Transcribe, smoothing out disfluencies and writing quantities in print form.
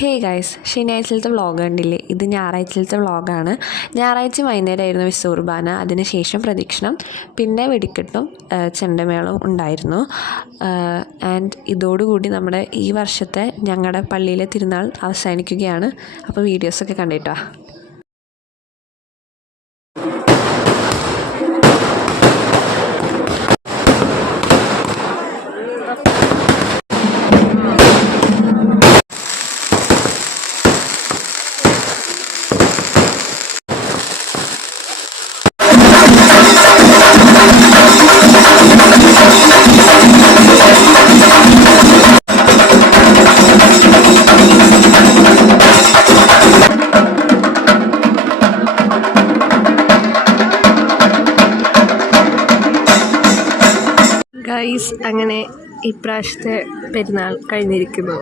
Hey guys, ശനിയാഴ്ചയിലത്തെ vlog കണ്ടില്ലേ? ഇത് ഞായറാഴ്ചയിലത്തെ വ്ളോഗാണ്. ഞായറാഴ്ച വൈകുന്നേരമായിരുന്നു വിശുദ്ധ കുർബാന. അതിനുശേഷം പ്രദക്ഷിണം, പിന്നെ വെടിക്കെട്ടും ചെണ്ടമേളവും ഉണ്ടായിരുന്നു. ആൻഡ് ഇതോടുകൂടി നമ്മുടെ ഈ വർഷത്തെ ഞങ്ങളുടെ പള്ളിയിലെ തിരുനാൾ അവസാനിക്കുകയാണ്. അപ്പോൾ വീഡിയോസൊക്കെ കണ്ടിട്ടോ. ഗൈസ്, അങ്ങനെ ഇപ്രാവശ്യത്തെ പെരുന്നാൾ കഴിഞ്ഞിരിക്കുന്നു.